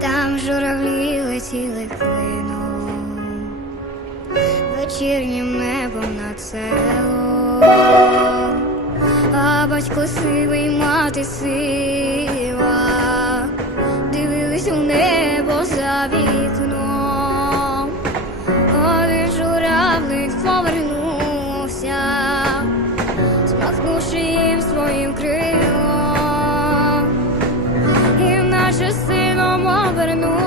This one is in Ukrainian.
там журавлі летіли хвилином, вечірнім небом на селом, а батько сивий мати сива, дивились у небо за вікном, один журавлик повернувся, смахнувши їм своїм крилом. Parang know.